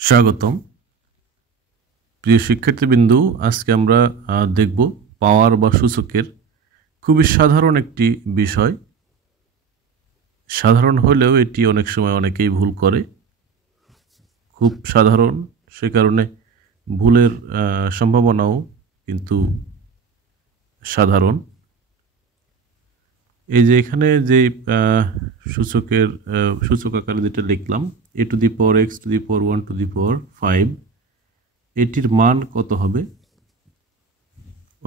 স্বাগতম প্রিয় শিক্ষার্থীবৃন্দু। আজকে আমরা দেখব পাওয়ার বা সূচকের খুবই সাধারণ একটি বিষয়। সাধারণ হলেও এটি অনেক সময় অনেকেই ভুল করে। খুব সাধারণ, সে কারণে ভুলের সম্ভাবনাও কিন্তু সাধারণ। এই যে এখানে যে সূচকের সূচক আকারে যেটা লিখলাম a to the power x to the power 1 to the power 5, এটির মান কত হবে?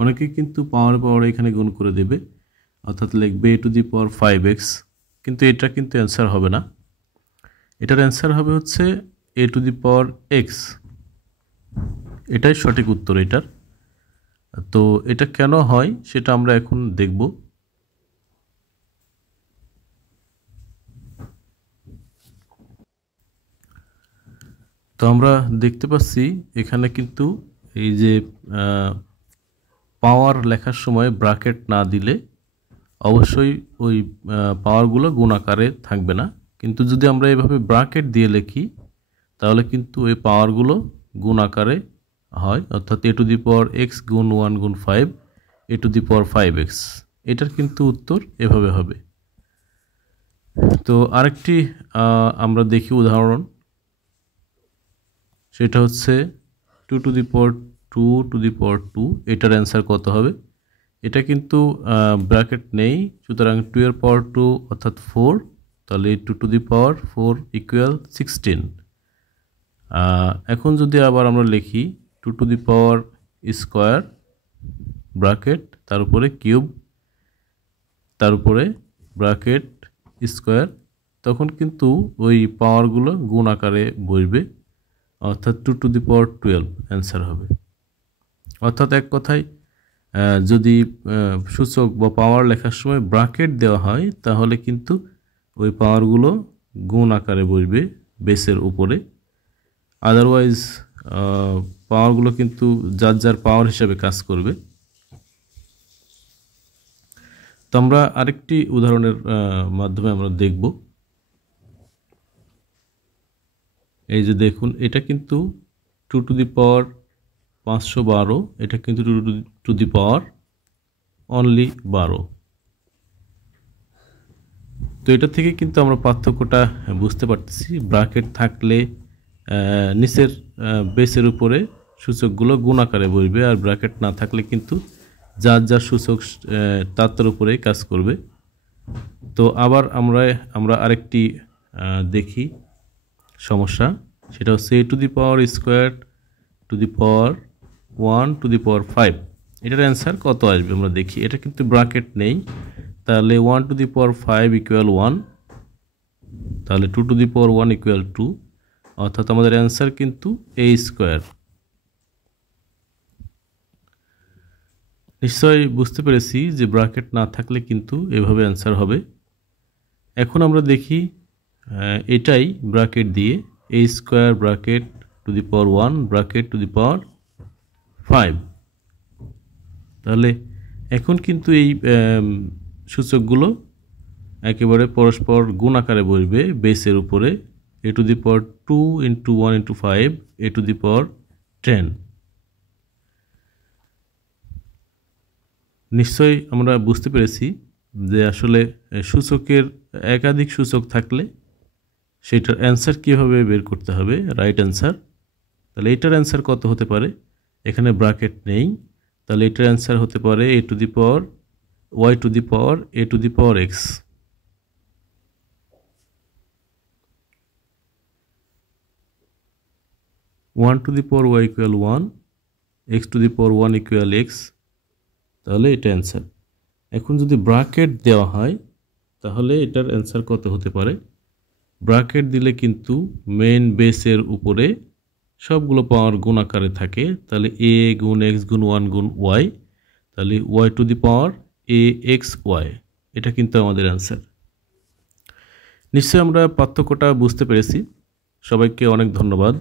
অনেকে কিন্তু পাওয়ার এখানে গুণ করে দেবে, অর্থাৎ লিখবে a to the power 5x, কিন্তু এটা কিন্তু অ্যান্সার হবে না। এটার অ্যান্সার হবে হচ্ছে a to the power x। এটাই সঠিক উত্তর এটার। তো এটা কেন হয় সেটা আমরা এখন দেখব। তো আমরা দেখতে পাচ্ছি এখানে কিন্তু এই যে পাওয়ার লেখার সময় ব্র্যাকেট না দিলে অবশ্যই ওই পাওয়ারগুলো গুণ আকারে থাকবে না, কিন্তু যদি আমরা এভাবে ব্র্যাকেট দিয়ে লিখি তাহলে কিন্তু ওই পাওয়ারগুলো গুণ আকারে হয়, অর্থাৎ a to the power x গুণ 1 গুণ 5 a to the power 5x। এটার কিন্তু উত্তর এভাবে হবে। তো আরেকটি আমরা দেখি উদাহরণ, সেটা হচ্ছে 2 to the power 2 to the power 2। এটার অ্যান্সার কত হবে? এটা কিন্তু ব্র্যাকেট নেই, সুতরাং 2 এর পাওয়ার 2 অর্থাৎ 4, তাহলে 2 to the power 4 ইকুয়াল 16। এখন যদি আবার আমরা লিখি 2 to the power square bracket তার উপরে কিউব তার উপরে ব্র্যাকেট স্কোয়ার, তখন কিন্তু ওই পাওয়ারগুলো গুণ আকারে বসবে, অর্থাৎ 2 to the power 12 অ্যান্সার হবে। অর্থাৎ এক কথায় যদি সূচক বা পাওয়ার লেখার সময় ব্র্যাকেট দেওয়া হয় তাহলে কিন্তু ওই পাওয়ারগুলো গুণ আকারে বসবে বেসের উপরে। আদারওয়াইজ পাওয়ারগুলো কিন্তু যার যার পাওয়ার হিসাবে কাজ করবে। তো আমরা আরেকটি উদাহরণের মাধ্যমে আমরা দেখব। এই যে দেখুন, এটা কিন্তু 2 to the power 512, এটা কিন্তু 2 to the power অনলি 12। তো এটা থেকে কিন্তু আমরা পার্থক্যটা বুঝতে পারতেছি। ব্র্যাকেট থাকলে নিচের বেসের উপরে সূচকগুলো গুণ আকারে বসবে, আর ব্র্যাকেট না থাকলে কিন্তু যার যার সূচক তার উপরেই কাজ করবে। তো আবার আমরা আরেকটি দেখি সমস্যা, সেটা হচ্ছে a to the power square to the power 1 to the power 5। এটার অ্যান্সার কত আসবে আমরা দেখি। এটা কিন্তু ব্র্যাকেট নেই, তাহলে 1 to the power 5 ইকুয়াল 1, তাহলে 2 to the power 1 ইকুয়াল 2, অর্থাৎ আমাদের অ্যান্সার কিন্তু a স্কোয়ার। নিশ্চয়ই বুঝতে পেরেছি যে ব্র্যাকেট না থাকলে কিন্তু এভাবে অ্যান্সার হবে। এখন আমরা দেখি এটাই ব্র্যাকেট দিয়ে a square bracket to the power 1 bracket to the power 5। তাহলে এখন কিন্তু এই সূচকগুলো একেবারে পরস্পর গুণ আকারে বসবে বেসের উপরে, a to the power 2 into 1 into 5 a to the power 10। নিশ্চয়ই আমরা বুঝতে পেরেছি যে আসলে সূচকের একাধিক সূচক থাকলে সেটার অ্যান্সার কীভাবে বের করতে হবে, রাইট অ্যান্সার। তাহলে এটার অ্যান্সার কত হতে পারে? এখানে ব্র্যাকেট নেই, তাহলে এটার অ্যান্সার হতে পারে a to the power y to the power a to the power x। One two the power y equal 1, x to the power 1 equal x, তাহলে এটা অ্যান্সার। এখন যদি ব্র্যাকেট দেওয়া হয় তাহলে এটার অ্যান্সার কত হতে পারে? ব্র্যাকেট দিলে কিন্তু মেইন বেসের উপরে সবগুলো পাওয়ার গুণ আকারে থাকে, তাহলে a গুণ x গুণ 1 গুণ y, তাহলে y two the power a x y, এটা কিন্তু আমাদের অ্যান্সার। নিশ্চয়ই আমরা পার্থক্যটা বুঝতে পেরেছি। সবাইকে অনেক ধন্যবাদ।